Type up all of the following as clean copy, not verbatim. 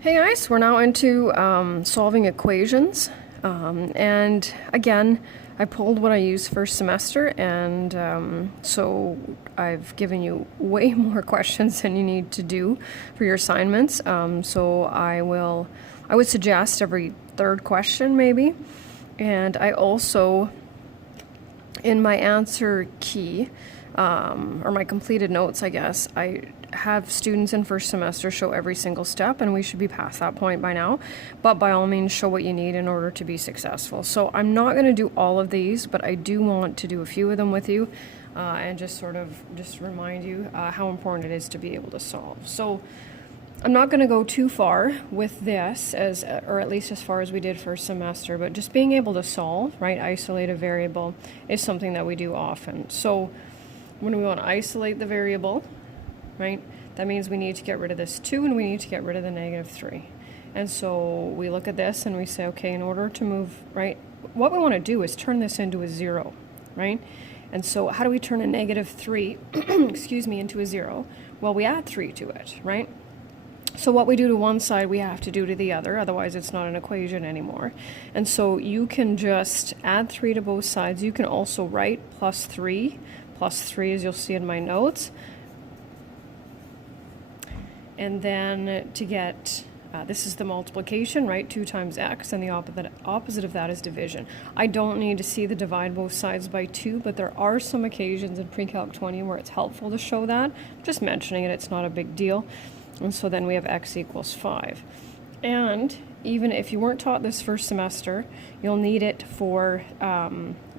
Hey guys, we're now into solving equations. And again, I pulled what I used first semester, and so I've given you way more questions than you need to do for your assignments. I would suggest every third question maybe. And I also, in my answer key, or my completed notes, I guess, I have students in first semester show every single step, and we should be past that point by now. But by all means, show what you need in order to be successful. So I'm not going to do all of these, but I do want to do a few of them with you, and just remind you how important it is to be able to solve. So I'm not going to go too far with this, or at least as far as we did first semester, but just being able to solve, right, isolate a variable is something that we do often. So when we want to isolate the variable, right, that means we need to get rid of this 2 and we need to get rid of the negative 3. And so we look at this and we say, okay, in order to move, right, what we want to do is turn this into a 0, right? And so how do we turn a negative 3, excuse me, into a 0? Well, we add 3 to it, right? So what we do to one side, we have to do to the other, otherwise it's not an equation anymore. And so you can just add 3 to both sides. You can also write plus 3, as you'll see in my notes. And then to get, this is the multiplication, right? 2 times x, and the opposite of that is division. I don't need to see the divide both sides by 2, but there are some occasions in Pre-Calc 20 where it's helpful to show that. Just mentioning it, it's not a big deal. And so then we have x equals 5. And even if you weren't taught this first semester, you'll need it for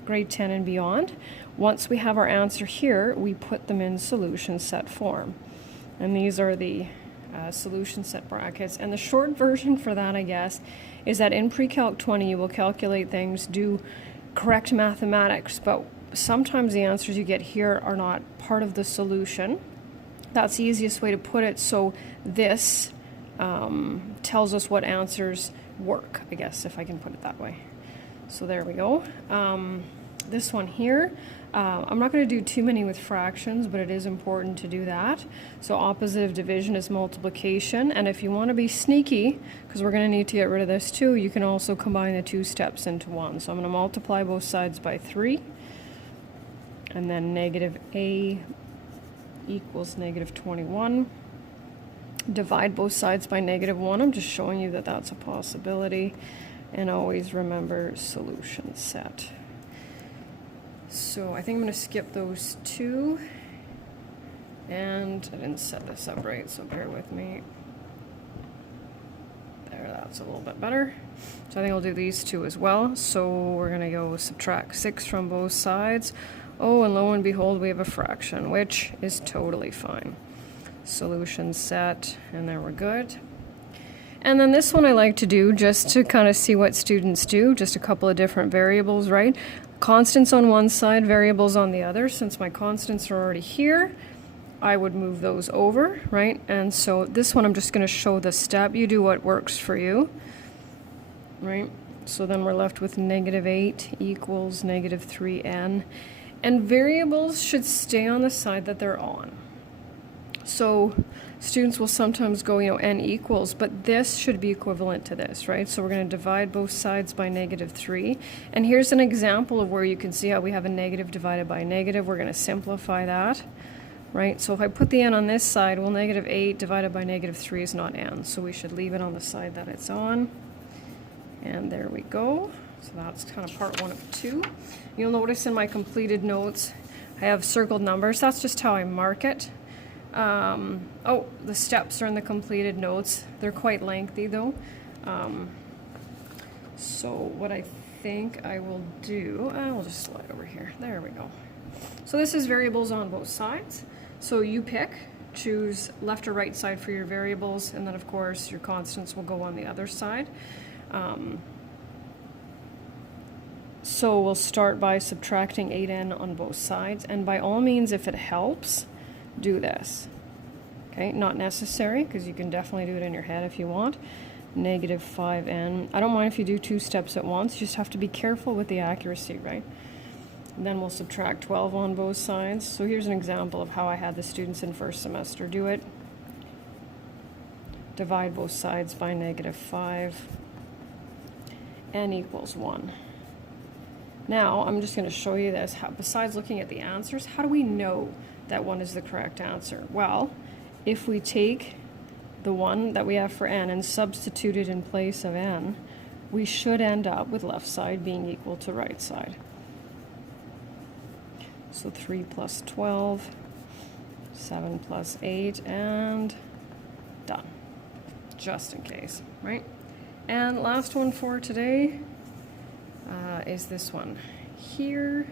grade 10 and beyond. Once we have our answer here, we put them in solution set form. And these are the solution set brackets. And the short version for that, I guess, is that in Pre-Calc 20 you will calculate things, do correct mathematics, but sometimes the answers you get here are not part of the solution. That's the easiest way to put it. So this tells us what answers work, I guess, if I can put it that way. So there we go. This one here, I'm not going to do too many with fractions, but it is important to do that. So opposite of division is multiplication, and if you want to be sneaky, because we're going to need to get rid of this too, you can also combine the 2 steps into one. So I'm going to multiply both sides by 3, and then negative a equals negative 21. Divide both sides by negative 1. I'm just showing you that that's a possibility, and always remember solution set. So I think I'm going to skip those 2, and I didn't set this up right, so bear with me. There, that's a little bit better. So I think I'll do these 2 as well. So we're going to go subtract 6 from both sides. Oh, and lo and behold, we have a fraction, which is totally fine. Solution set, and there we're good. And then this one I like to do just to kind of see what students do, just a couple of different variables, right? Constants on one side, variables on the other. Since my constants are already here, I would move those over, right? And so this one I'm just going to show the step. You do what works for you, right? So then we're left with negative 8 equals negative 3n. And variables should stay on the side that they're on. So students will sometimes go, n equals, but this should be equivalent to this, right? So we're going to divide both sides by negative 3. And here's an example of where you can see how we have a negative divided by a negative. We're going to simplify that, right? So if I put the n on this side, well, negative 8 divided by negative 3 is not n. So we should leave it on the side that it's on. And there we go. So that's kind of part 1 of 2. You'll notice in my completed notes, I have circled numbers. That's just how I mark it. Oh, the steps are in the completed notes. They're quite lengthy though. So what I think I will do, I'll just slide over here. There we go. So this is variables on both sides. So you pick, choose left or right side for your variables, and then of course your constants will go on the other side. So we'll start by subtracting 8n on both sides, and by all means, if it helps, do this. Okay, not necessary, because you can definitely do it in your head if you want. Negative 5n. I don't mind if you do 2 steps at once, you just have to be careful with the accuracy, right? And then we'll subtract 12 on both sides. So here's an example of how I had the students in first semester do it. divide both sides by -5, n equals 1. Now, I'm just going to show you this. Besides looking at the answers, how do we know that 1 is the correct answer? Well, if we take the 1 that we have for n and substitute it in place of n, we should end up with left side being equal to right side. So 3 plus 12, 7 plus 8, and done. Just in case, right? And last one for today is this one here.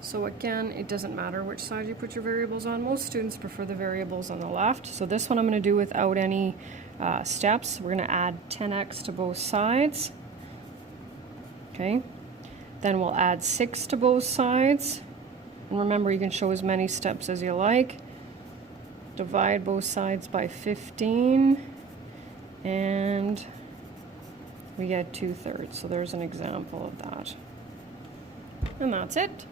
So again, it doesn't matter which side you put your variables on. Most students prefer the variables on the left. So this one I'm going to do without any steps. We're going to add 10x to both sides. Okay. Then we'll add 6 to both sides. And remember, you can show as many steps as you like. Divide both sides by 15. And we get 2/3. So there's an example of that. And that's it.